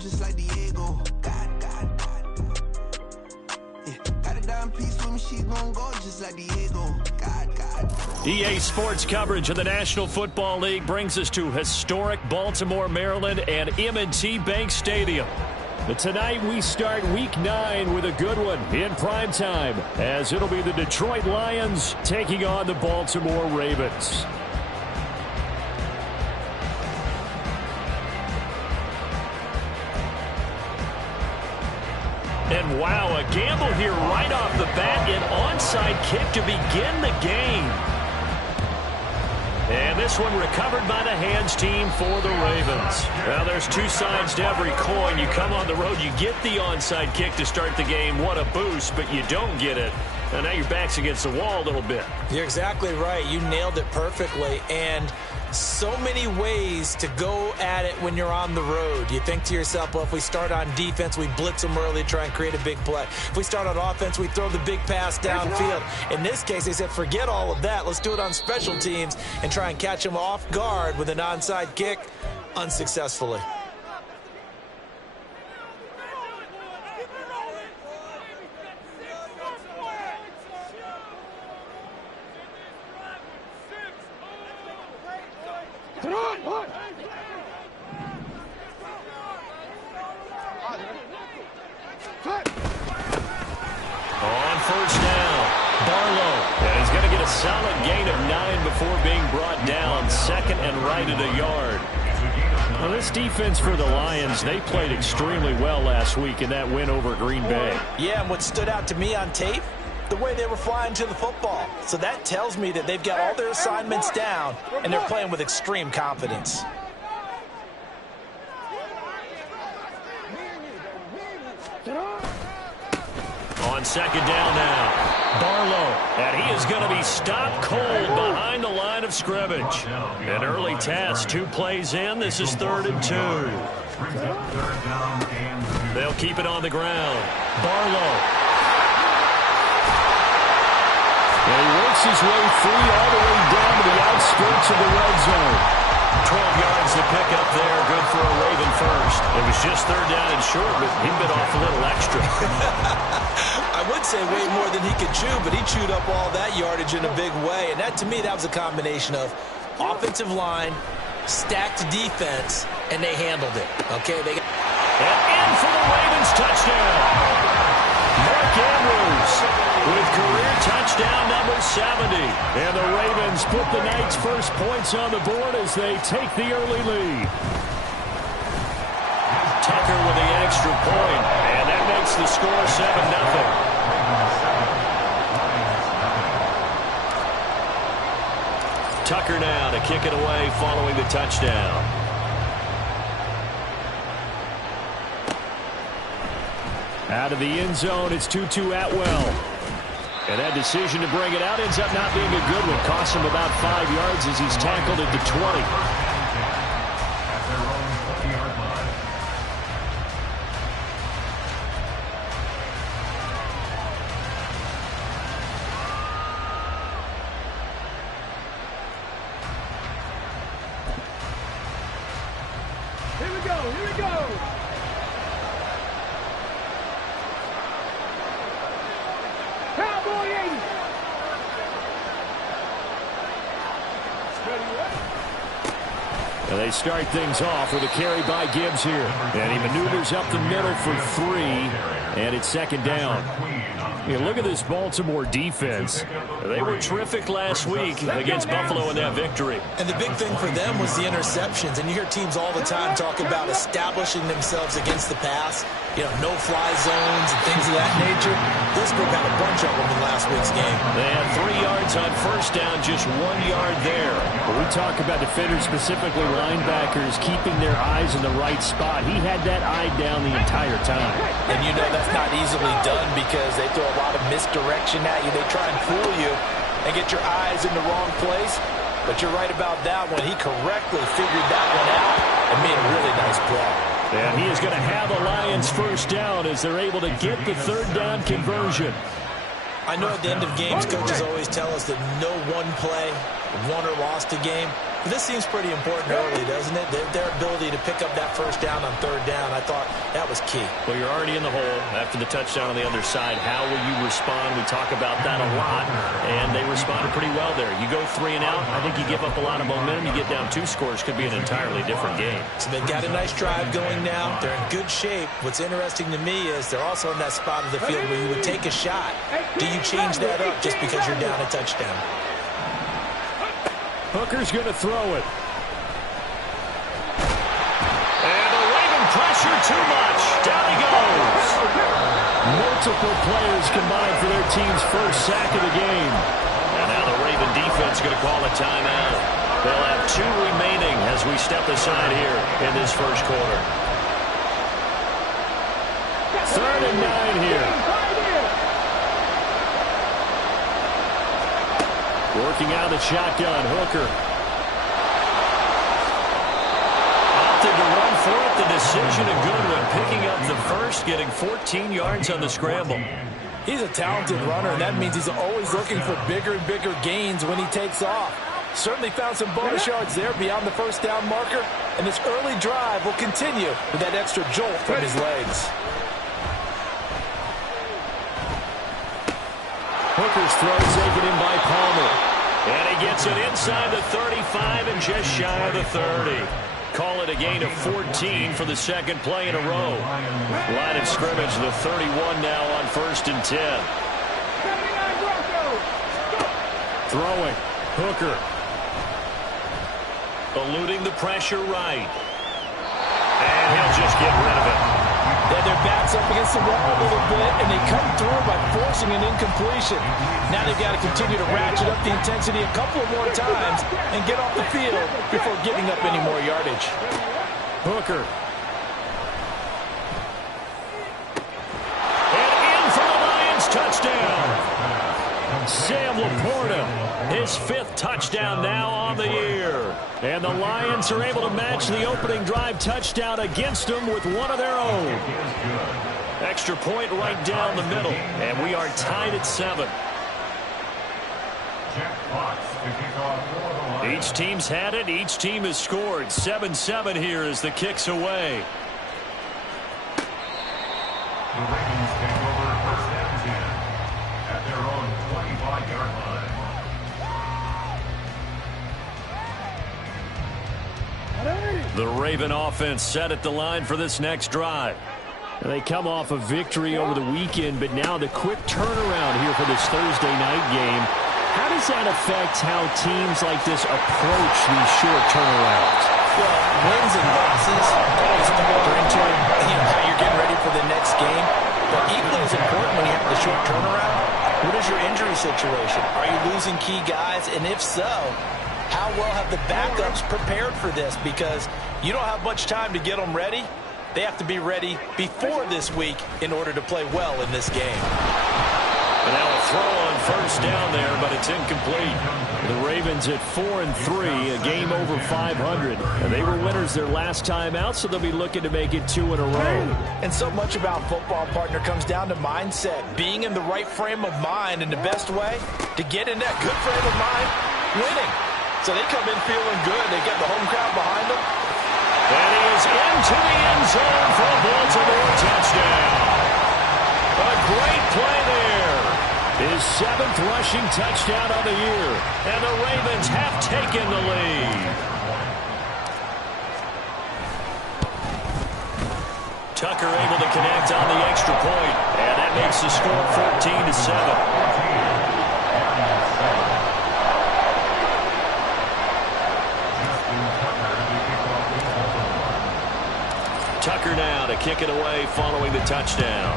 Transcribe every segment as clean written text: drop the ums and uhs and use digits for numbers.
just like Diego. God. Yeah, got a dime piece with me, she gon' go just like Diego. God. EA Sports coverage of the National Football League brings us to historic Baltimore, Maryland, and M&T Bank Stadium. But tonight we start Week 9 with a good one in prime time, as it'll be the Detroit Lions taking on the Baltimore Ravens. And wow, a gamble here right off the bat, an onside kick to begin the game. And this one recovered by the hands team for the Ravens. Well, there's two sides to every coin. You come on the road, you get the onside kick to start the game. What a boost, but you don't get it. And now your back's against the wall a little bit. You're exactly right. You nailed it perfectly. And so many ways to go at it when you're on the road. You think to yourself, well, if we start on defense, we blitz them early, try and create a big play. If we start on offense, we throw the big pass downfield. In this case, they said, forget all of that. Let's do it on special teams and try and catch them off guard with an onside kick unsuccessfully. On first down, Barlow. And he's going to get a solid gain of 9 before being brought down. Second and right at a yard. Well, this defense for the Lions, they played extremely well last week in that win over Green Bay. Yeah, and what stood out to me on tape, the way they were flying to the football. So that tells me that they've got all their assignments down, and they're playing with extreme confidence. On second down now, Barlow, and he is going to be stopped cold behind the line of scrimmage. An early task, 2 plays in. This is 3rd and 2. They'll keep it on the ground. Barlow. And he works his way free all the way down to the outskirts of the red zone. 12 yards to pick up there, good for a Raven first. It was just 3rd down and short, but he bit off a little extra. I would say way more than he could chew, but he chewed up all that yardage in a big way. And that, to me, that was a combination of offensive line, stacked defense, and they handled it. Okay, they got... And in for the Ravens touchdown. Mark Andrews with career touchdown number 70. And the Ravens put the night's first points on the board as they take the early lead. Tucker with the extra point, and that makes the score 7-0. Tucker now to kick it away following the touchdown. Out of the end zone, it's 2-2 Atwell. And that decision to bring it out ends up not being a good one. Costs him about 5 yards as he's tackled at the 20. Here we go. Cowboy 80. And they start things off with a carry by Gibbs here. And he maneuvers up the middle for 3. And it's 2nd down. Yeah, look at this Baltimore defense. They were terrific last week against Buffalo in that victory. And the big thing for them was the interceptions. And you hear teams all the time talk about establishing themselves against the pass. You know, no-fly zones and things of that nature. This group had a bunch of them in last week's game. They had 3 yards on first down, just 1 yard there. But we talk about defenders, specifically linebackers, keeping their eyes in the right spot. He had that eye down the entire time. And you know that's not easily done because they throw a lot of misdirection at you. They try and fool you and get your eyes in the wrong place. But you're right about that one. He correctly figured that one out and made a really nice play. And he is going to have a Lions first down as they're able to get the 3rd down conversion. I know at the end of games, coaches always tell us that no one play won or lost a game. But this seems pretty important early, doesn't it? Their ability to pick up that first down on third down, I thought that was key. Well, you're already in the hole after the touchdown on the other side. How will you respond? We talk about that a lot, and they responded pretty well there. You go 3 and out, I think you give up a lot of momentum. You get down 2 scores, could be an entirely different game. So they've got a nice drive going now. They're in good shape. What's interesting to me is they're also in that spot of the field where you would take a shot. Do you change that up just because you're down a touchdown? Hooker's going to throw it. And the Raven pressure too much. Down he goes. Multiple players combined for their team's first sack of the game. And now the Raven defense going to call a timeout. They'll have 2 remaining as we step aside here in this first quarter. 3rd and 9 here. Working out the shotgun, Hooker. Opted to run for it. The decision a good one. Picking up the first, getting 14 yards on the scramble. He's a talented runner, and that means he's always looking for bigger and bigger gains when he takes off. Certainly found some bonus yards there beyond the first down marker, and this early drive will continue with that extra jolt from his legs. Hooker's throw taken in by Palmer. And he gets it inside the 35 and just shy of the 30. Call it a gain of 14 for the second play in a row. Line of scrimmage, the 31 now on 1st and 10. Throwing. Hooker. Eluding the pressure right. And he'll just get rid of it. Yeah, their back's up against the wall a little bit, and they come through by forcing an incompletion. Now they've got to continue to ratchet up the intensity a couple more times and get off the field before giving up any more yardage. Hooker. And in for the Lions touchdown. Sam Laporta, his 5th touchdown now on the year. And the Lions are able to match the opening drive touchdown against them with one of their own. Extra point right down the middle, and we are tied at 7. Each team's had it. Each team has scored. 7-7 here as the kick's away. The Ravens take over 1st and 10 at their own 25-yard line. The Raven offense set at the line for this next drive. They come off a victory over the weekend, but now the quick turnaround here for this Thursday night game. How does that affect how teams like this approach these short turnarounds? Well, wins and losses always factor into how you're getting ready for the next game. But equally as important when you have the short turnaround, what is your injury situation? Are you losing key guys? And if so, how well have the backups prepared for this? Because you don't have much time to get them ready. They have to be ready before this week in order to play well in this game. And now a throw on 1st down there, but it's incomplete. The Ravens at 4-3, a game over 500. And they were winners their last time out, so they'll be looking to make it 2 in a row. And so much about football, partner, comes down to mindset. Being in the right frame of mind, and the best way to get in that good frame of mind, winning. So they come in feeling good. They get the home crowd behind them. And he is into the end zone for a Baltimore touchdown. A great play there. His 7th rushing touchdown of the year. And the Ravens have taken the lead. Tucker able to connect on the extra point. And that makes the score 14-7. Tucker now to kick it away following the touchdown.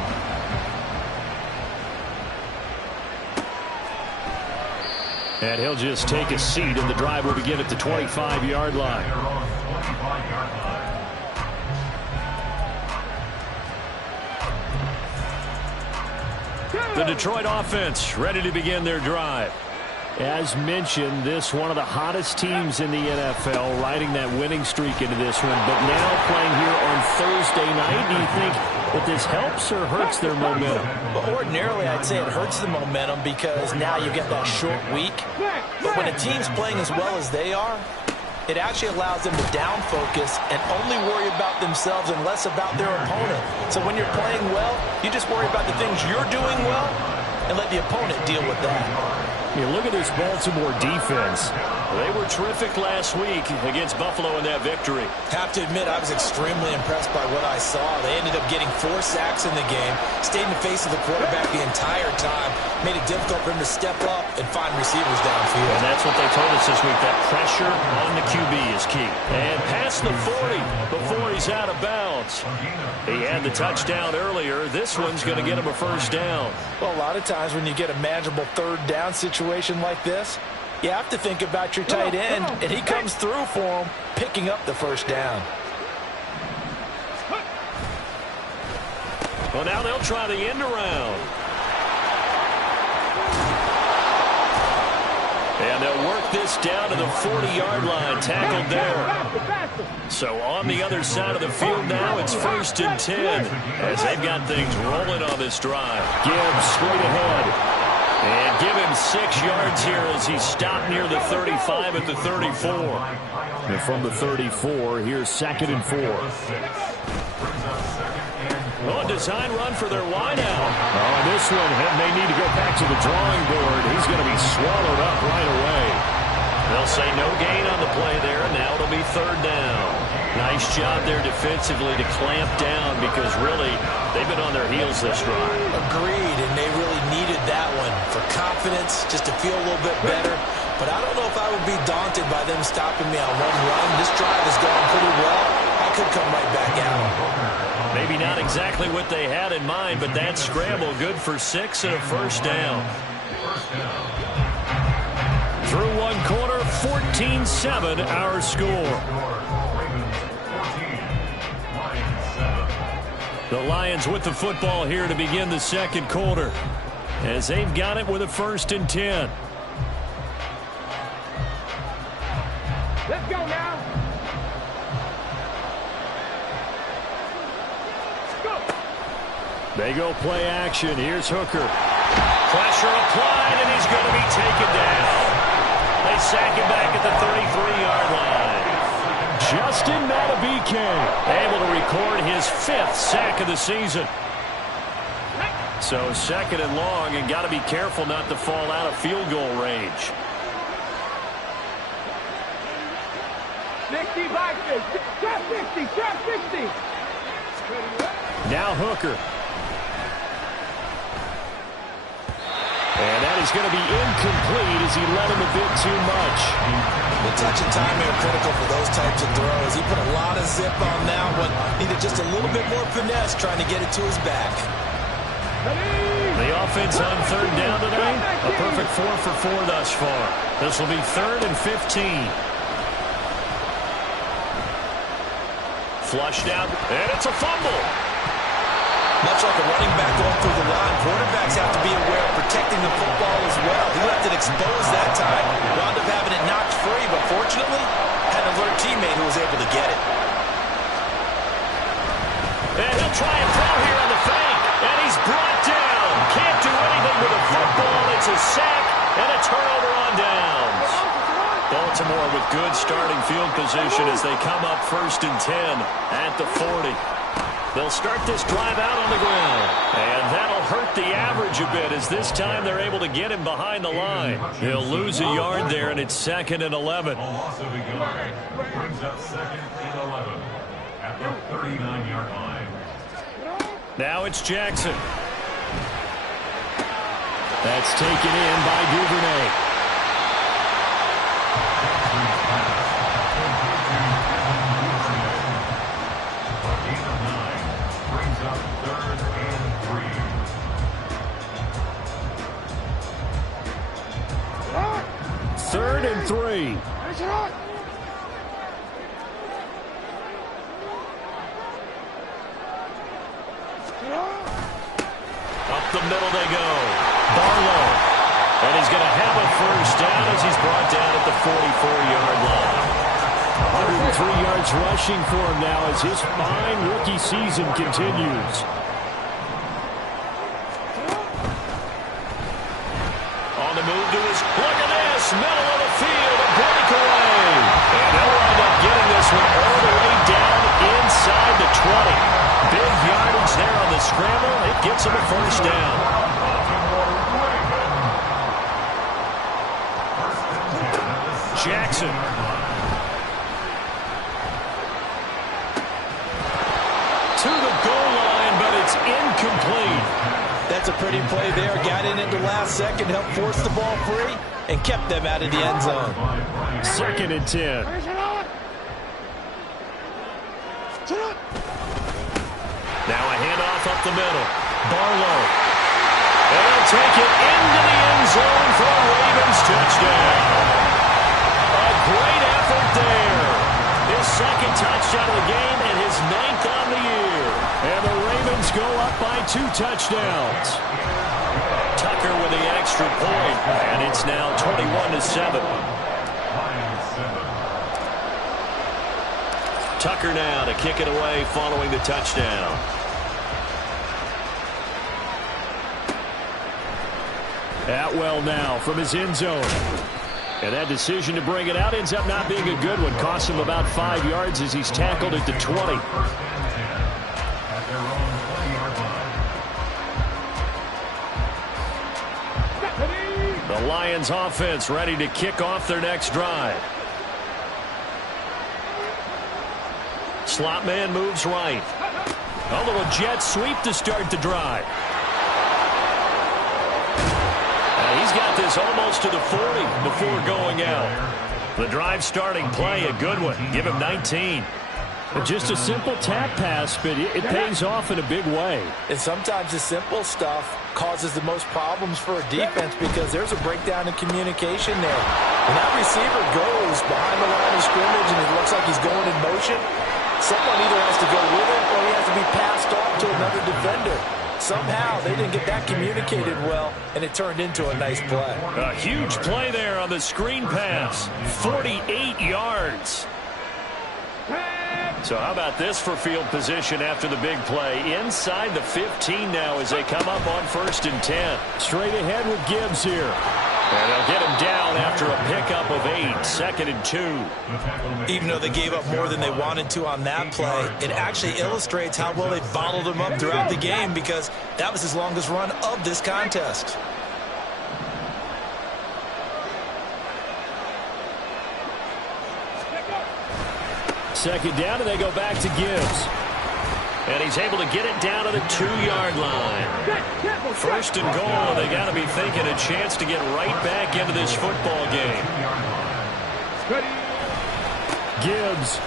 And he'll just take a seat, and the drive will begin at the 25-yard line. The Detroit offense ready to begin their drive. As mentioned, this one of the hottest teams in the NFL, riding that winning streak into this one, but now playing here on Thursday night. Do you think that this helps or hurts their momentum? Well, ordinarily, I'd say it hurts the momentum because now you get that short week. But when a team's playing as well as they are, it actually allows them to down focus and only worry about themselves and less about their opponent. So when you're playing well, you just worry about the things you're doing well and let the opponent deal with that. You look at this Baltimore defense. They were terrific last week against Buffalo in that victory. Have to admit, I was extremely impressed by what I saw. They ended up getting 4 sacks in the game, stayed in the face of the quarterback the entire time, made it difficult for him to step up and find receivers downfield. And that's what they told us this week, that pressure on the QB is key. And past the 40 before he's out of bounds. He had the touchdown earlier. This one's going to get him a first down. Well, a lot of times when you get a manageable third down situation like this, you have to think about your tight end, and he comes through for him, picking up the first down. Well, now they'll try the end around. And they'll work this down to the 40-yard line, tackled there. So on the other side of the field now, it's 1st and 10 as they've got things rolling on this drive. Gibbs straight ahead. And give him 6 yards here as he stopped near the 35 at the 34. And from the 34, here's 2nd and 4. Oh, a design run for their wideout. Oh, this one may need to go back to the drawing board. He's going to be swallowed up right away. They'll say no gain on the play there, and now it'll be 3rd down. Nice job there defensively to clamp down because really they've been on their heels this drive. Agreed, and they really needed that one for confidence, just to feel a little bit better. But I don't know if I would be daunted by them stopping me on one run. This drive is going pretty well. I could come right back out. Maybe not exactly what they had in mind, but that scramble good for 6 and a first down. Through one quarter, 14-7 our score. The Lions with the football here to begin the 2nd quarter as they've got it with a 1st and 10. Let's go now. They go play action. Here's Hooker. Pressure applied, and he's going to be taken down. They sack him back at the 33-yard line. Justin Madubuike able to record his 5th sack of the season. So 2nd and long, and got to be careful not to fall out of field goal range. 60 by 50. Trap 60. Trap 60. Now Hooker. And that is going to be incomplete as he led him a bit too much. The touch and timing are critical for those types of throws. He put a lot of zip on that one. Needed just a little bit more finesse trying to get it to his back. The offense on 3rd down today, a perfect 4 for 4 thus far. This will be 3rd and 15. Flushed out, and it's a fumble. Much like a running back going through the line, quarterbacks have to be aware of protecting the football as well. He left it exposed that time, wound up having it knocked free, but fortunately, had an alert teammate who was able to get it. And he'll try and throw here on the fake, and he's brought down. Can't do anything with the football. It's a sack and a turnover on downs. Baltimore with good starting field position as they come up 1st and 10 at the 40. They'll start this drive out on the ground. And that'll hurt the average a bit as this time they're able to get him behind the line. He'll lose a yard there, and it's 2nd and 11. Loss of a yard brings up 2nd and 11 at the 39-yard line. Now it's Jackson. That's taken in by Duvernay. Third and 3. Up the middle they go. Barlow. And he's going to have a first down. as he's brought down at the 44-yard line. 103 yards rushing for him now as his fine rookie season continues. On the move to his, look at this, middle of the field, a breakaway. And he'll wind up getting this one all the way down inside the 20. Big yardage there on the scramble. It gets him a first down. Jackson. To the goal line, but it's incomplete. That's a pretty play there. Got in at the last second, helped force the ball free, and kept them out of the end zone. 2nd and 10. Now a handoff up the middle. Barlow. And he'll take it into the end zone for a Ravens touchdown. A great effort there. His 2nd touchdown of the game and his 9th on the year. And the Ravens go up by 2 touchdowns. Tucker with the extra point, and it's now 21-7. Tucker now to kick it away following the touchdown. Atwell now from his end zone. And that decision to bring it out ends up not being a good one. Costs him about 5 yards as he's tackled at the 20. The Lions offense ready to kick off their next drive. Slot man moves right. A little jet sweep to start the drive. He's got this almost to the 40 before going out. The drive starting play, a good one. Give him 19. Just a simple tap pass, but it pays off in a big way. And sometimes the simple stuff causes the most problems for a defense because there's a breakdown in communication there. When that receiver goes behind the line of scrimmage and it looks like he's going in motion, someone either has to go with him or he has to be passed off to another defender. Somehow they didn't get that communicated well, and it turned into a nice play. A huge play there on the screen pass. 48 yards. So how about this for field position after the big play? Inside the 15 now as they come up on 1st and 10. Straight ahead with Gibbs here. And they'll get him down after a pickup of 8. 2nd and 2. Even though they gave up more than they wanted to on that play, it actually illustrates how well they bottled him up throughout the game because that was his longest run of this contest. Second down, and they go back to Gibbs. And he's able to get it down to the 2-yard line. 1st and goal, and they got to be thinking a chance to get right back into this football game. Gibbs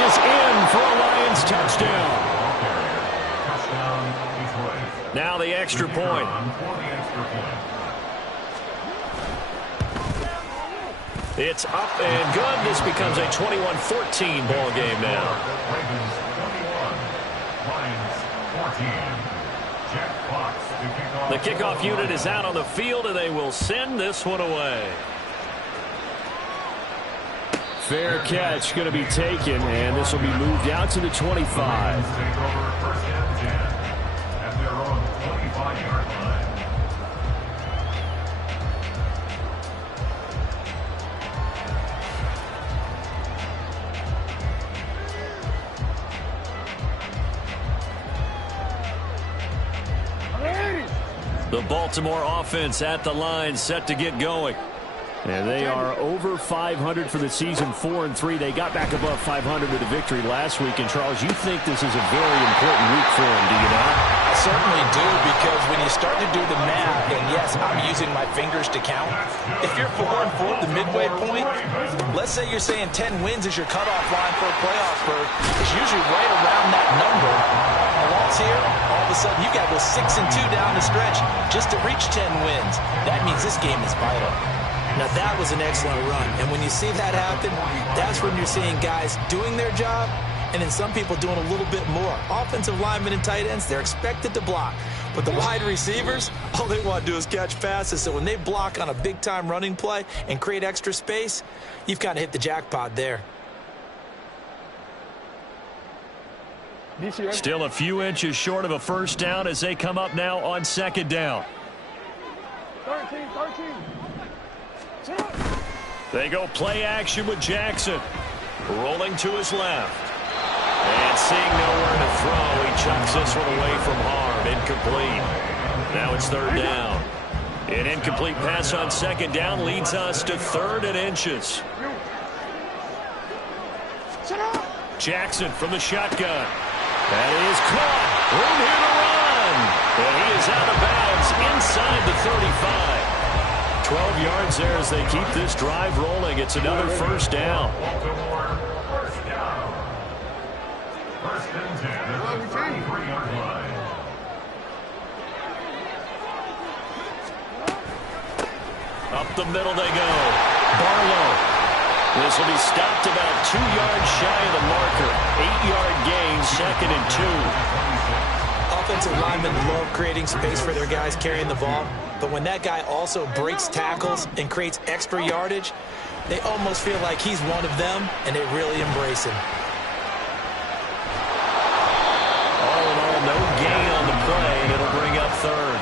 is in for a Lions touchdown. Now the extra point. It's up and good. This becomes a 21-14 ball game now. The kickoff unit is out on the field, and they will send this one away. Fair catch going to be taken, and this will be moved out to the 25. The Baltimore offense at the line, set to get going. And they are over 500 for the season, 4-3. They got back above 500 with a victory last week. And, Charles, you think this is a very important week for them, do you not? I certainly do, because when you start to do the math, and yes, I'm using my fingers to count. If you're 4-4 at the midway point, let's say you're saying 10 wins is your cutoff line for a playoff berth. It's usually right around that number. A loss here, all of a sudden you got to go 6-2 down the stretch just to reach 10 wins. That means this game is vital. Now, that was an excellent run. And when you see that happen, that's when you're seeing guys doing their job and then some people doing a little bit more. Offensive linemen and tight ends, they're expected to block. But the wide receivers, all they want to do is catch passes. So when they block on a big-time running play and create extra space, you've kind of hit the jackpot there. Still a few inches short of a first down as they come up now on second down. 13. They go play action with Jackson. Rolling to his left. And seeing nowhere to throw, he chucks this one away from harm. Incomplete. Now it's third down. An incomplete pass on second down leads us to 3rd and inches. Jackson from the shotgun. That is caught. Room here to run. And he is out of bounds inside the 35. 12 yards there as they keep this drive rolling. It's another first down. First down. First and 10 at the 33-yard line. Up the middle they go. Barlow. This will be stopped about 2 yards shy of the marker. 8-yard gain, 2nd and 2. Offensive linemen love creating space for their guys carrying the ball. But when that guy also breaks tackles and creates extra yardage, they almost feel like he's one of them, and they really embrace him. All in all, no gain on the play, and it'll bring up 3rd.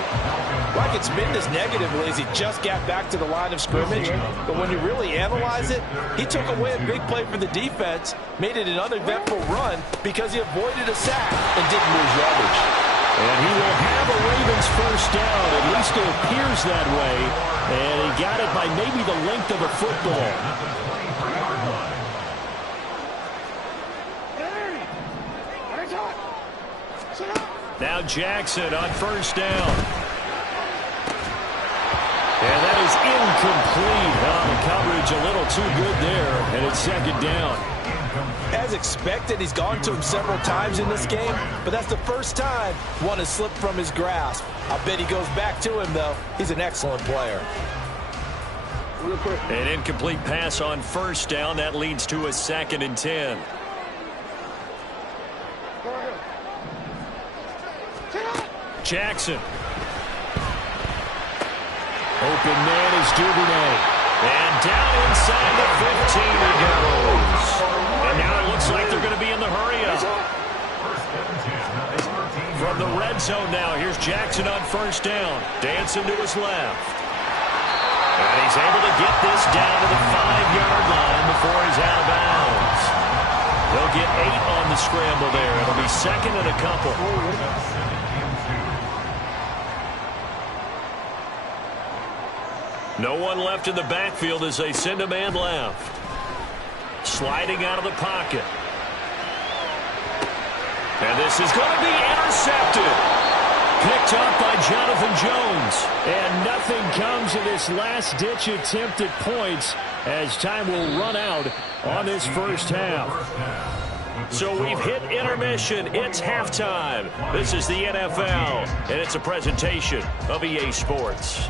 Like it's been this negatively as he just got back to the line of scrimmage. But when you really analyze it, he took away a big play for the defense, made it an uneventful run because he avoided a sack and didn't lose yardage. And he will have a Ravens first down. At least it appears that way. And he got it by maybe the length of a football. Now Jackson on first down. And that is incomplete. The coverage a little too good there, and it's second down. As expected, he's gone to him several times in this game, but that's the first time one has slipped from his grasp. I bet he goes back to him, though. He's an excellent player. An incomplete pass on first down. That leads to a 2nd and 10. Jackson. Open man is Duvernay. And down inside the 15 he goes. And now it looks like they're going to be in the hurry-up. From the red zone now, here's Jackson on first down. Dancing to his left. And he's able to get this down to the 5-yard line before he's out of bounds. They'll get 8 on the scramble there. It'll be 2nd and a couple. No one left in the backfield as they send a man left. Sliding out of the pocket. And this is going to be intercepted. Picked up by Jonathan Jones. And nothing comes of this last-ditch attempt at points as time will run out on this first half. So we've hit intermission. It's halftime. This is the NFL, and it's a presentation of EA Sports.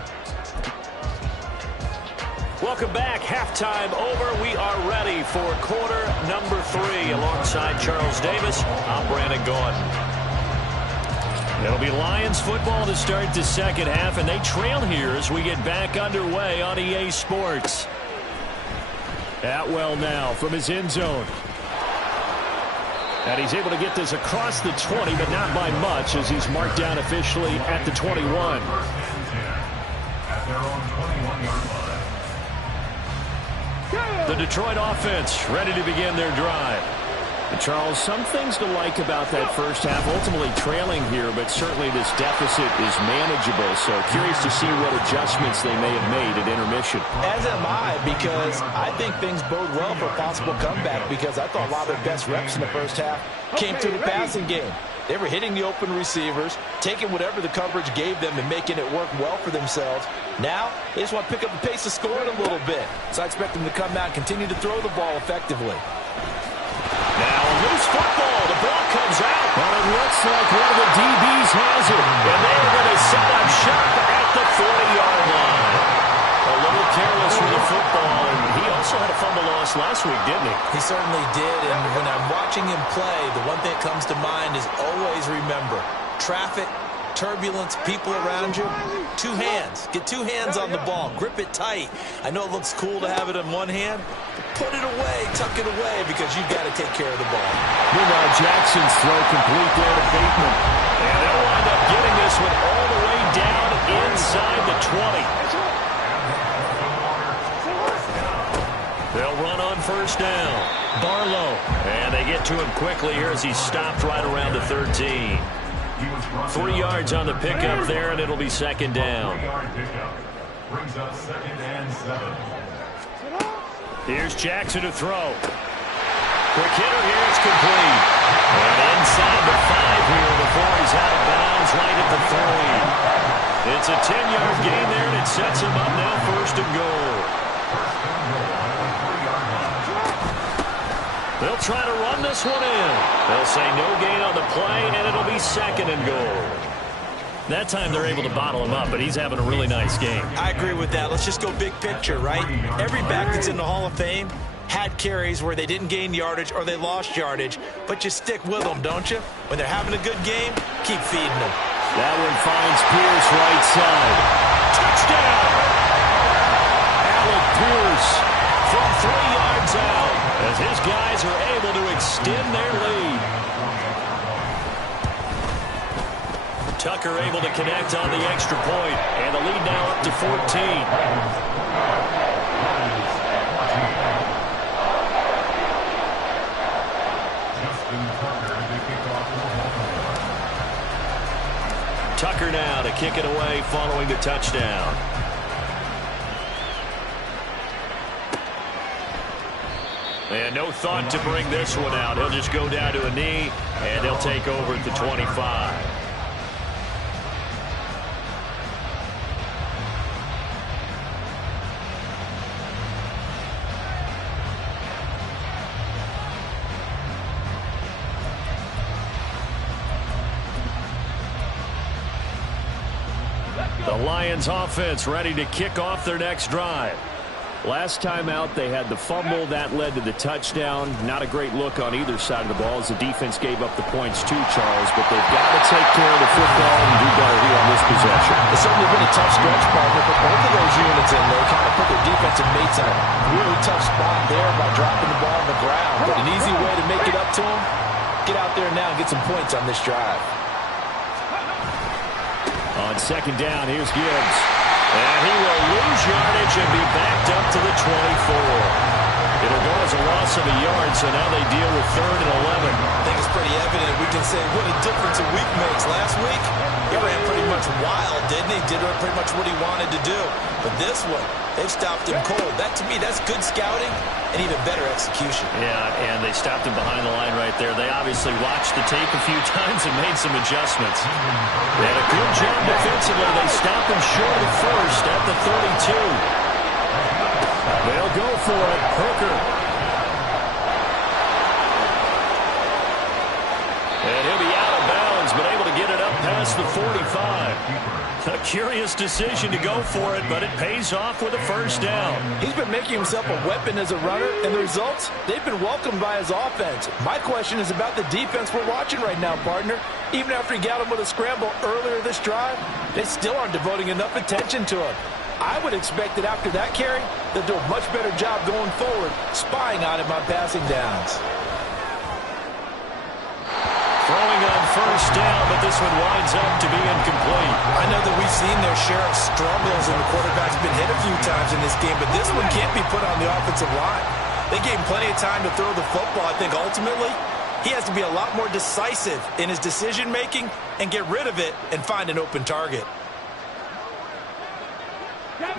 Welcome back. Halftime over. We are ready for quarter number 3. Alongside Charles Davis, I'm Brandon Gordon. It'll be Lions football to start the second half, and they trail here as we get back underway on EA Sports. Atwell now from his end zone. And he's able to get this across the 20, but not by much as he's marked down officially at the 21. At their own 21-yard line. The Detroit offense ready to begin their drive. And Charles, some things to like about that first half. Ultimately trailing here, but certainly this deficit is manageable. So curious to see what adjustments they may have made at intermission. As am I, because I think things bode well for a possible comeback, because I thought a lot of their best reps in the first half came through the passing game. They were hitting the open receivers, taking whatever the coverage gave them and making it work well for themselves. Now, they just want to pick up the pace of scoring a little bit. So I expect them to come out and continue to throw the ball effectively. Now a loose football. The ball comes out. And it looks like one of the DBs has it. And they're going to set up shop at the 40-yard line. A little careless with the football. And he also had a fumble loss last week, didn't he? He certainly did, and when I'm watching him play, the one thing that comes to mind is always remember, traffic turbulence, people around you, two hands. Get two hands on the ball. Grip it tight. I know it looks cool to have it in one hand. Put it away, tuck it away, because you've got to take care of the ball. Meanwhile, Jackson's throw complete there to Bateman. And they'll wind up getting this one all the way down inside the 20. They'll run on first down. Barlow. And they get to him quickly here as he stopped right around the 13. 3 yards on the pickup there, and it'll be second down. Brings up 2nd and 7. Here's Jackson to throw. Quick hitter here, it's complete. And inside the 5 here before he's out of bounds right at the 3. It's a 10-yard gain there, and it sets him up now first and goal. They'll try to run this one in. They'll say no gain on the play, and it'll be second and goal. That time they're able to bottle him up, but he's having a really nice game. I agree with that. Let's just go big picture, right? Every back that's in the Hall of Fame had carries where they didn't gain yardage or they lost yardage, but you stick with them, don't you? When they're having a good game, keep feeding them. That one finds Pierce right side. Touchdown! Alec Pierce from 3 yards out as his guys are able to extend their lead. Tucker able to connect on the extra point, and the lead now up to 14. Tucker now to kick it away following the touchdown. And no thought to bring this one out. He'll just go down to a knee, and they'll take over at the 25. The Lions offense ready to kick off their next drive. Last time out, they had the fumble. That led to the touchdown. Not a great look on either side of the ball as the defense gave up the points too, Charles. But they've got to take care of the football and do better here on this possession. It's certainly been a tough stretch, partner, but both of those units in there kind of put their defensive mates in a really tough spot there by dropping the ball on the ground. But an easy way to make it up to them, get out there now and get some points on this drive. On second down, here's Gibbs. And he will lose yardage and be backed up to the 24. It'll go as a loss of a yard, so now they deal with 3rd and 11. I think it's pretty evident. We can say what a difference a week makes. Last week, he ran pretty much wild, didn't he? Did pretty much what he wanted to do. But this one, they've stopped him cold. That, to me, that's good scouting and even better execution. Yeah, and they stopped him behind the line right there. They obviously watched the tape a few times and made some adjustments. They had a good job defensively. They stopped him short of first at the 32. They'll go for it. Hooker. And he'll be out of bounds, but able to get it up past the 45. A curious decision to go for it, but it pays off with a first down. He's been making himself a weapon as a runner, and the results, they've been welcomed by his offense. My question is about the defense we're watching right now, partner. Even after he got him with a scramble earlier this drive, they still aren't devoting enough attention to him. I would expect that after that carry, they'll do a much better job going forward, spying on him on passing downs. Throwing on first down, but this one winds up to be incomplete. I know that we've seen their share of struggles, and the quarterback's been hit a few times in this game, but this one can't be put on the offensive line. They gave him plenty of time to throw the football. I think ultimately he has to be a lot more decisive in his decision-making and get rid of it and find an open target.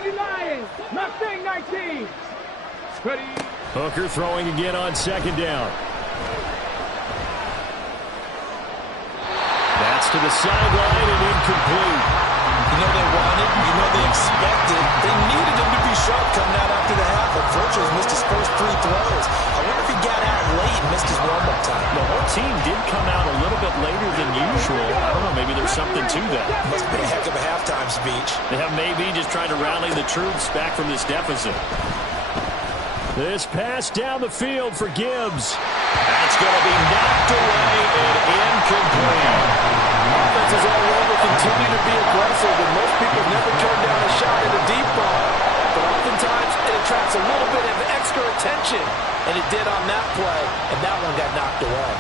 Lions, Mustang 19. Ready. Hooker throwing again on second down. That's to the sideline and incomplete. You know they wanted, you know they expected. They needed him to be sharp coming out after the half. Unfortunately, he's missed his first 3 throws. I wonder if he got out late and missed his warm-up time. The whole team did come out a little bit later than usual. I don't know, maybe there's something to that. Must be a heck of a halftime speech. They have maybe just trying to rally the troops back from this deficit. This pass down the field for Gibbs. That's going to be knocked away and incomplete. Offenses all over continue to be aggressive, and most people never turn down a shot at a deep ball. But oftentimes it attracts a little bit of extra attention, and it did on that play, and that one got knocked away.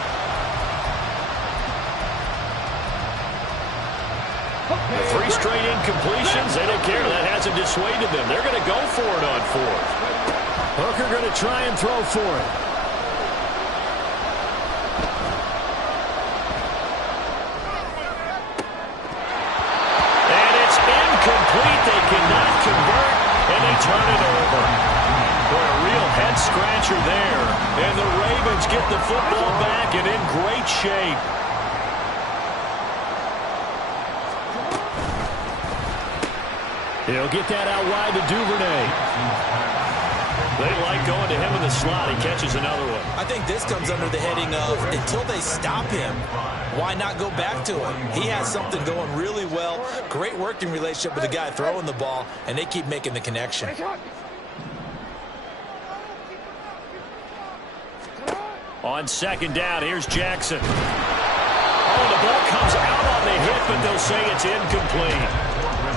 The 3 straight incompletions, they don't care. That hasn't dissuaded them. They're going to go for it on 4th. Hooker going to try and throw for it. And it's incomplete. They cannot convert, and they turn it over. Boy, a real head-scratcher there. And the Ravens get the football back and in great shape. He'll get that out wide to Duvernay. They like going to him in the slot. He catches another one. I think this comes under the heading of until they stop him, why not go back to him? He has something going really well. Great working relationship with the guy throwing the ball, and they keep making the connection. On 2nd down, here's Jackson. Oh, the ball comes out on the hit, but they'll say it's incomplete.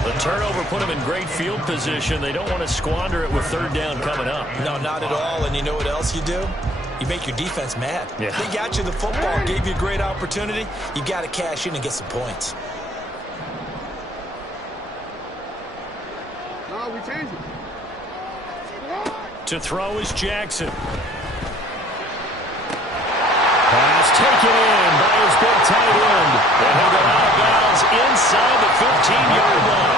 The turnover put them in great field position. They don't want to squander it with 3rd down coming up. No, not at all. And you know what else you do? You make your defense mad. Yeah. They got you the football, gave you a great opportunity. You got to cash in and get some points. No, we change it. To throw is Jackson. Pass taken in by his big tight end. And he'll go out of bounds inside the 15-yard line.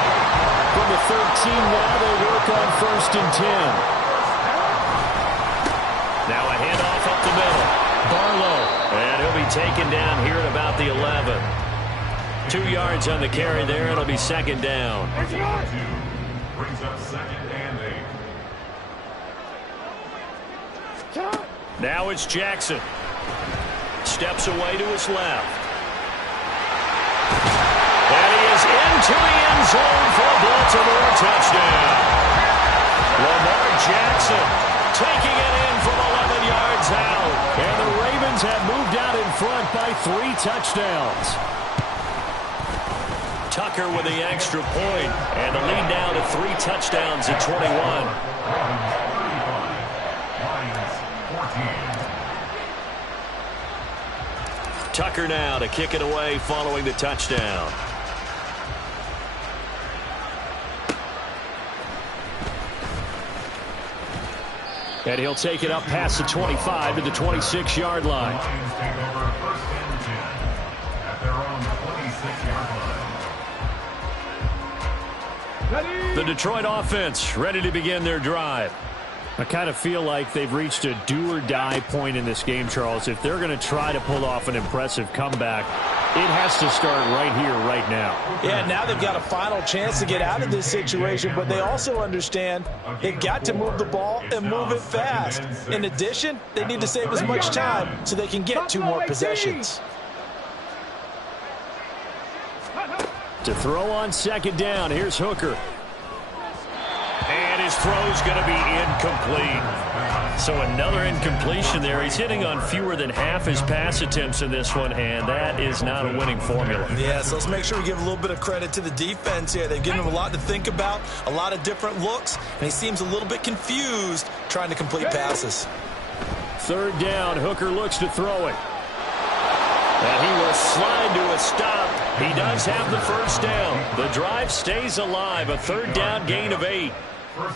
From the 13 now, they work on 1st and 10. Now a handoff up the middle. Barlow. And he'll be taken down here at about the 11. 2 yards on the carry there. It'll be 2nd down. Brings up 2nd and 8. Now it's Jackson. Steps away to his left. And he is into the end zone for a Baltimore touchdown. Lamar Jackson taking it in from 11 yards out. And the Ravens have moved out in front by 3 touchdowns. Tucker with the extra point. And the lead down to 3 touchdowns at 21. Tucker now to kick it away following the touchdown. And he'll take it up past the 25 to the 26-yard line. Lions take over 1st and 10 at their own 26-yard line. The Detroit offense ready to begin their drive. I kind of feel like they've reached a do-or-die point in this game, Charles. If they're going to try to pull off an impressive comeback, it has to start right here, right now. Yeah, now they've got a final chance to get out of this situation, but they also understand they've got to move the ball and move it fast. In addition, they need to save as much time so they can get 2 more possessions. To throw on 2nd down, here's Hooker. And his throw's going to be incomplete. So another incompletion there. He's hitting on fewer than half his pass attempts in this one, and that is not a winning formula. Yeah, so let's make sure we give a little bit of credit to the defense here. They've given him a lot to think about, a lot of different looks, and he seems a little bit confused trying to complete passes. 3rd down, Hooker looks to throw it. And he will slide to a stop. He does have the 1st down. The drive stays alive, a 3rd down gain of 8.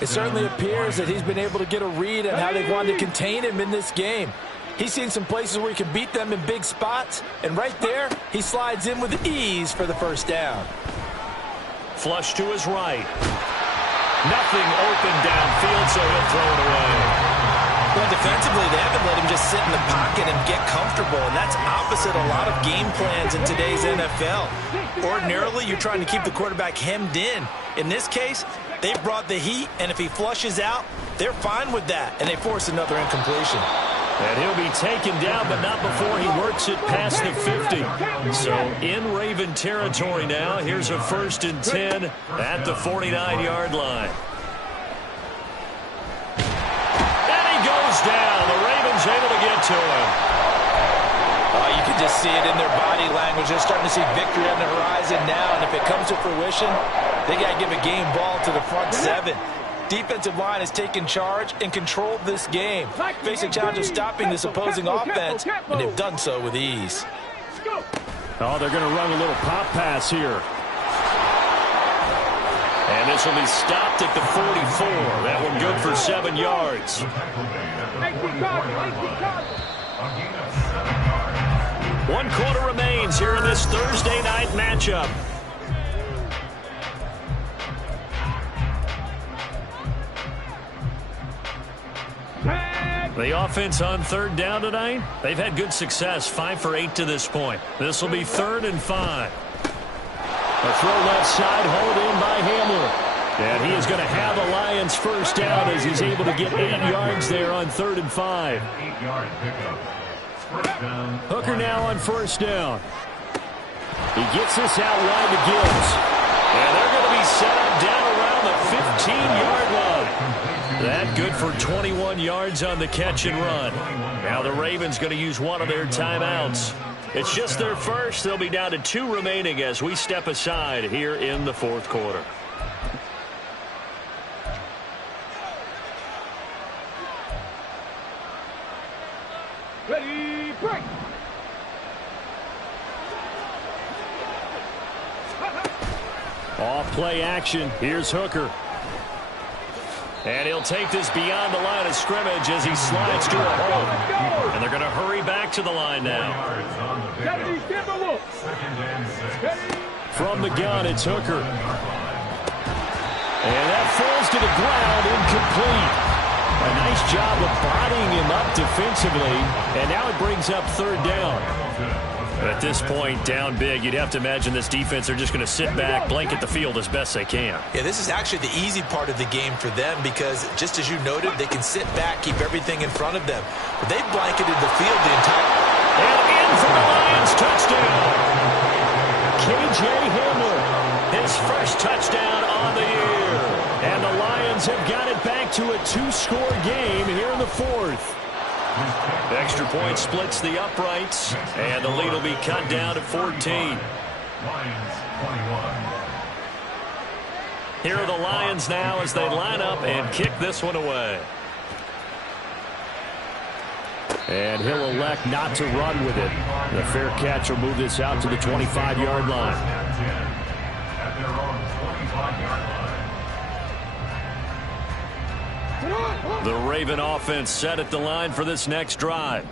It certainly appears that he's been able to get a read on how they've wanted to contain him in this game. He's seen some places where he can beat them in big spots, and right there, he slides in with ease for the 1st down. Flush to his right. Nothing open downfield, so he'll throw it away. Well, defensively, they haven't let him just sit in the pocket and get comfortable, and that's opposite a lot of game plans in today's NFL. Ordinarily, you're trying to keep the quarterback hemmed in. In this case, they've brought the heat, and if he flushes out, they're fine with that, and they force another incompletion. And he'll be taken down, but not before he works it past the 50. So in Raven territory now, here's a 1st and 10 at the 49-yard line. to him. Oh, you can just see it in their body language. They're starting to see victory on the horizon now, and if it comes to fruition, they got to give a game ball to the front seven. Defensive line has taken charge and controlled this game, facing challenge of stopping this opposing offense, and they've done so with ease. Oh, they're going to run a little pop pass here. And this will be stopped at the 44. That one good for 7 yards. One quarter remains here in this Thursday night matchup. The offense on third down tonight, they've had good success, 5 for 8 to this point. This will be 3rd and 5. A throw left side, hauled in by Hamler. And he is going to have a Lions first down as he's able to get 8 yards there on 3rd and 5. 8-yard pickup. First down. Hooker now on first down. He gets this out wide to Gibbs. And they're going to be set up down around the 15-yard line. That good for 21 yards on the catch and run. Now the Ravens going to use one of their timeouts. It's just their first. They'll be down to 2 remaining as we step aside here in the 4th quarter. Ready, break. Off play action. Here's Hooker. And he'll take this beyond the line of scrimmage as he slides to a hole. And they're going to hurry back to the line now. From the gun, it's Hooker. And that falls to the ground, incomplete. A nice job of bodying him up defensively. And now it brings up 3rd down. At this point, down big, you'd have to imagine this defense are just going to sit back, blanket the field as best they can. Yeah, this is actually the easy part of the game for them because, just as you noted, they can sit back, keep everything in front of them. But they've blanketed the field the entire... And in for the Lions touchdown. K.J. Hamler, his first touchdown on the year. And the Lions have got it back to a 2-score game here in the 4th. Extra point splits the uprights, and the lead will be cut down to 14. Lions 21. Here are the Lions now as they line up and kick this one away. And he'll elect not to run with it. The fair catch will move this out to the 25-yard line. At their own 25-yard line. The Raven offense set at the line for this next drive.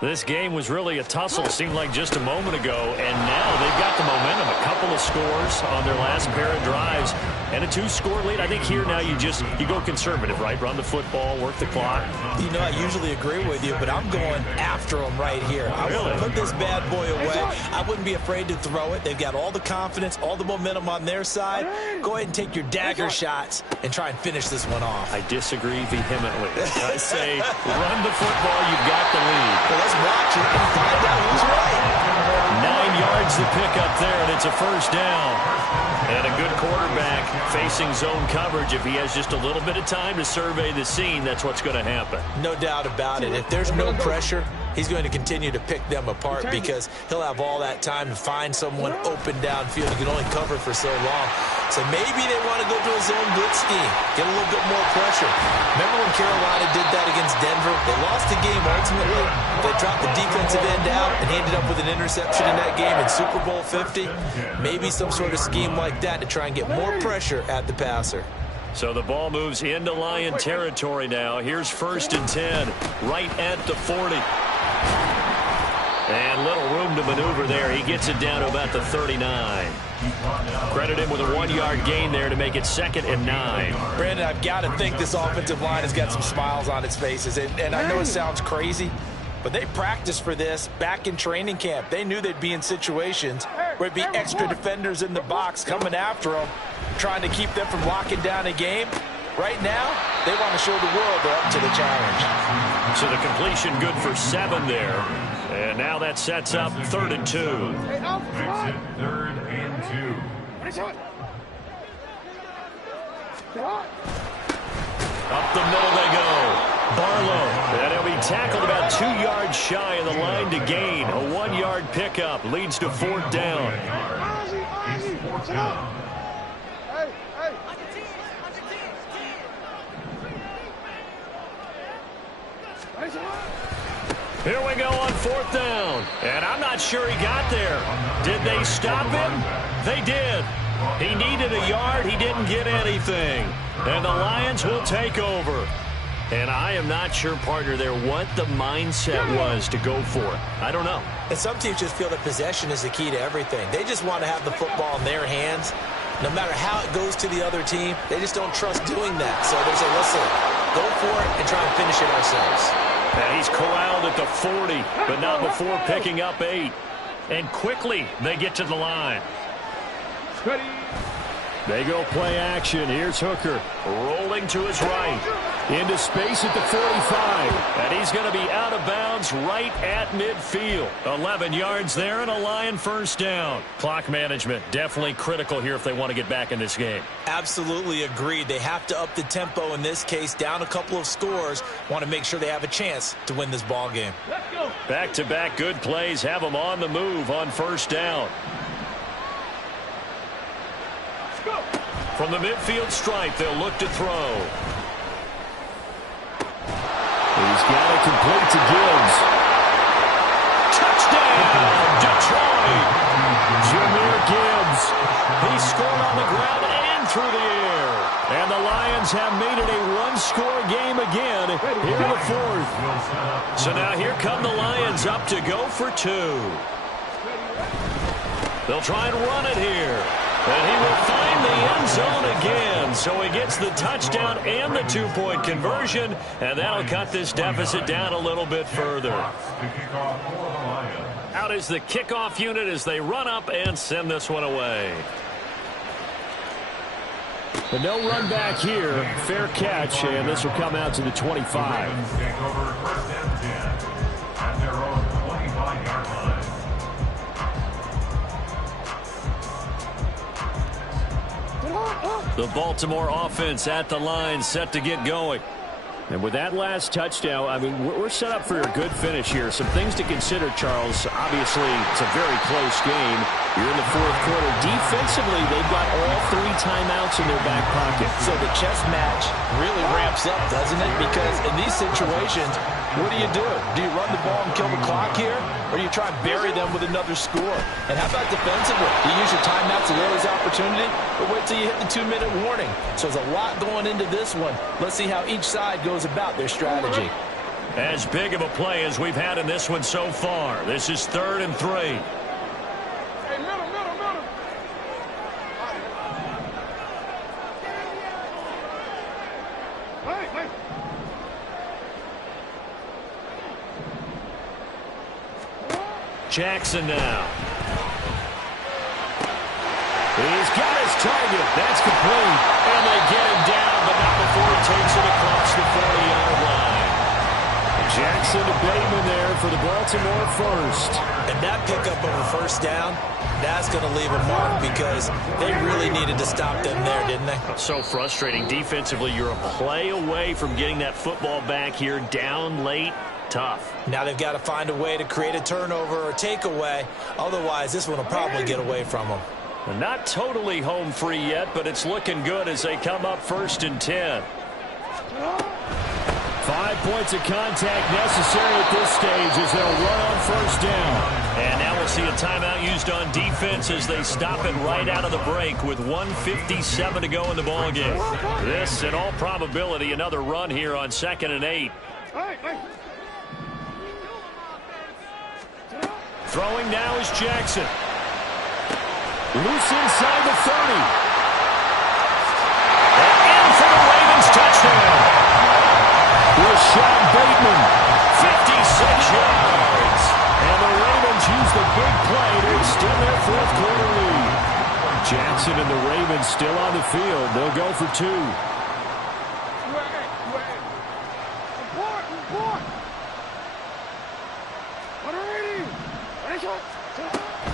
This game was really a tussle, seemed like just a moment ago, and now they've got the momentum. A couple of scores on their last pair of drives and a 2-score lead. I think here now you go conservative, right? Run the football, work the clock. You know, I usually agree with you, but I'm going after them right here. I Really? want to put this bad boy away. I wouldn't be afraid to throw it. They've got all the confidence, all the momentum on their side. Go ahead and take your dagger shots and try and finish this one off. I disagree vehemently. I say run the football, you've got the lead. Well, let's watch it and find out who's right. 9 yards to pick up there, and it's a first down. And a good quarterback facing zone coverage. If he has just a little bit of time to survey the scene, that's what's going to happen. No doubt about it. If there's no pressure, he's going to continue to pick them apart because he'll have all that time to find someone open downfield. He can only cover for so long. So maybe they want to go to a zone blitz scheme, get a little bit more pressure. Remember when Carolina did that against Denver? They lost the game ultimately. They dropped the defensive end out and ended up with an interception in that game in Super Bowl 50. Maybe some sort of scheme like that to try and get more pressure at the passer. So the ball moves into Lion territory now. Here's 1st and 10, right at the 40. And little room to maneuver there. He gets it down to about the 39. Credit him with a 1-yard gain there to make it 2nd and 9. Brandon, I've got to think this offensive line has got some smiles on its faces. And I know it sounds crazy, but they practiced for this back in training camp. They knew they'd be in situations where it'd be extra defenders in the box coming after them, trying to keep them from locking down a game. Right now, they want to show the world they're up to the challenge. So the completion good for 7 there. And now that sets up 3rd and 2. Makes it 3rd and 2. Up the middle they go. Barlow. And he'll be tackled about 2 yards shy of the line to gain. A 1-yard pickup leads to 4th down. It's 4th down. Here we go on 4th down. And I'm not sure he got there. Did they stop him? They did. He needed a yard. He didn't get anything. And the Lions will take over. And I am not sure, partner, there what the mindset was to go for it. I don't know. And some teams just feel that possession is the key to everything. They just want to have the football in their hands. No matter how it goes to the other team, they just don't trust doing that. So they say, listen, go for it and try and finish it ourselves. And he's corralled at the 40, but not before picking up 8. And quickly they get to the line. They go play action. Here's Hooker rolling to his right. Into space at the 45. And he's going to be out of bounds right at midfield. 11 yards there and a Lion first down. Clock management definitely critical here if they want to get back in this game. Absolutely agreed. They have to up the tempo in this case. Down a couple of scores. Want to make sure they have a chance to win this ball game. Back-to-back good plays have them on the move on first down. From the midfield stripe, they'll look to throw. He's got it complete to Gibbs. Touchdown, Detroit! Jahmyr Gibbs. He scored on the ground and through the air. And the Lions have made it a one-score game again here in the 4th. So now here come the Lions up to go for 2. They'll try and run it here. And he will find the end zone again. So he gets the touchdown and the 2-point conversion. And that'll cut this deficit down a little bit further. Out is the kickoff unit as they run up and send this one away. But no run back here. Fair catch, and this will come out to the 25. The Baltimore offense at the line, set to get going. And with that last touchdown, I mean, we're set up for a good finish here. Some things to consider, Charles. Obviously, it's a very close game. You're in the 4th quarter. Defensively, they've got all 3 timeouts in their back pocket. So the chess match really ramps up, doesn't it? Because in these situations, what do? Do you run the ball and kill the clock here? Or do you try and bury them with another score? And how about defensively? Do you use your timeouts to realize opportunity? Or wait till you hit the 2-minute warning? So there's a lot going into this one. Let's see how each side goes about their strategy. As big of a play as we've had in this one so far. This is 3rd and 3. Jackson now. He's got his target. That's complete. And they get him down, but not before he takes it across the 40-yard line. Jackson to Bateman there for the Baltimore first. And that pickup of a first down, that's going to leave a mark because they really needed to stop them there, didn't they? So frustrating. Defensively, you're a play away from getting that football back here down late. Tough. Now they've got to find a way to create a turnover or takeaway. Otherwise, this one will probably get away from them. Not totally home free yet, but it's looking good as they come up 1st and 10. 5 points of contact necessary at this stage as they'll run on first down. And now we'll see a timeout used on defense as they stop it right out of the break with 1:57 to go in the ballgame. This, in all probability, another run here on 2nd and 8. Throwing now is Jackson. Loose inside the 30. And in for the Ravens touchdown. Rashad Bateman, 56 yards. And the Ravens use the big play to extend their 4th quarter lead. Jackson and the Ravens still on the field. They'll go for 2.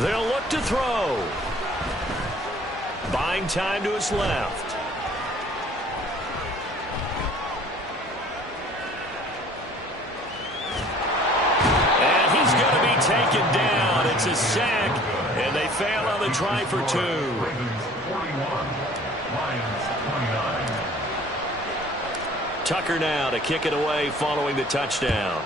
They'll look to throw. Buying time to his left. taken down. It's a sack, and they fail on the try for 2. Ravens 41, Lions 29. Tucker now to kick it away following the touchdown.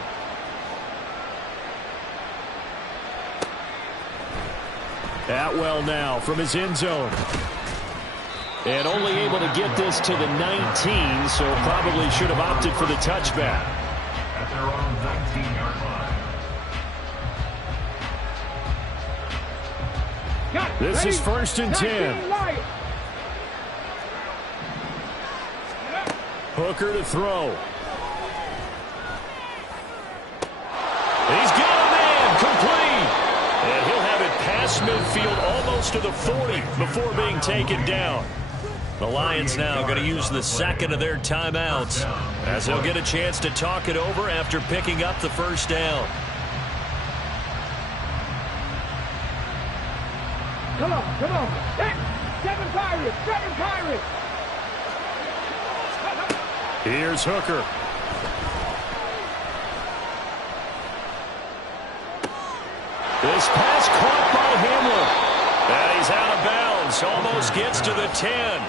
Atwell now from his end zone. And only able to get this to the 19, so probably should have opted for the touchback. At their own 19-yard line. This is 1st and 10. Hooker to throw. He's got a man complete. And he'll have it past midfield almost to the 40 before being taken down. The Lions now going to use the second of their timeouts as they'll get a chance to talk it over after picking up the first down. Come on. 7 Pirates. Here's Hooker. This pass caught by Hamler. And he's out of bounds. Almost gets to the 10.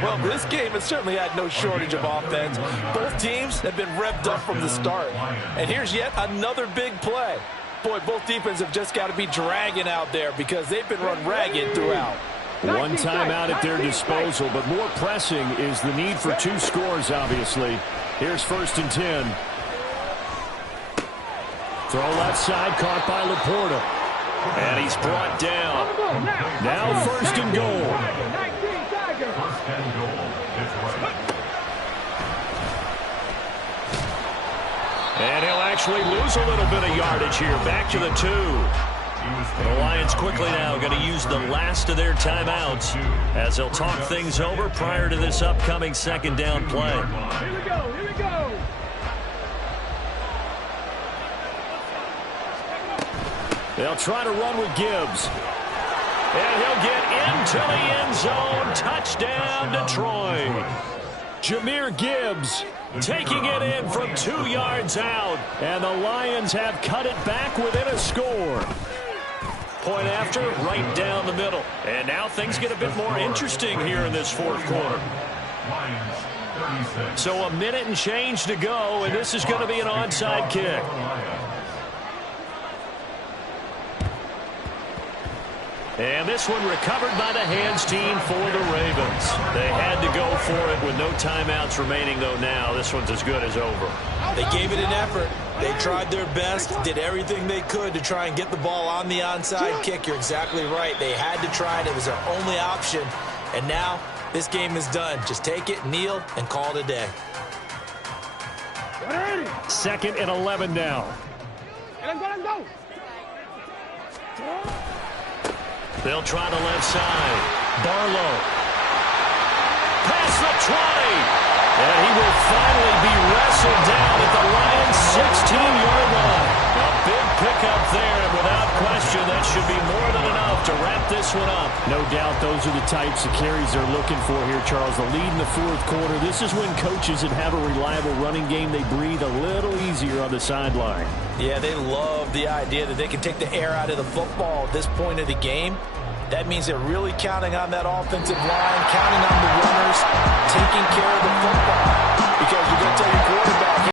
Well, this game has certainly had no shortage of offense. Both teams have been revved up from the start. And here's yet another big play. Boy, both defenses have just got to be dragging out there because they've been run ragged throughout. One timeout at their disposal, but more pressing is the need for 2 scores, obviously. Here's 1st and 10. Throw left side, caught by Laporta. And he's brought down. Now 1st and goal. First and goal. It's right. And he'll actually lose a little bit of yardage here. Back to the 2. The Lions quickly now going to use the last of their timeouts as they'll talk things over prior to this upcoming second down play. Here we go. They'll try to run with Gibbs. And he'll get into the end zone. Touchdown, Detroit. Jahmyr Gibbs taking it in from 2 yards out. And the Lions have cut it back within a score. Point after, right down the middle. And now things get a bit more interesting here in this 4th quarter. Lions 36. So a minute and change to go, and this is going to be an onside kick. And this one recovered by the hands team for the Ravens. They had to go for it with no timeouts remaining, though now this one's as good as over. They gave it an effort. They tried their best, did everything they could to try and get the ball on the onside kick. You're exactly right. They had to try it. It was their only option. And now this game is done. Just take it, kneel, and call it a day. 2nd and 11 now. They'll try the left side. Barlow. Past the 20. And he will finally be wrestled down at the Lions' 16-yard line. A big pickup there, and without question, that should be more than enough to wrap this one up. No doubt those are the types of carries they're looking for here, Charles. The lead in the 4th quarter. This is when coaches that have a reliable running game, they breathe a little easier on the sideline. Yeah, they love the idea that they can take the air out of the football at this point of the game. That means they're really counting on that offensive line, counting on the runners, taking care of the football. Because you're going to tell your quarterback,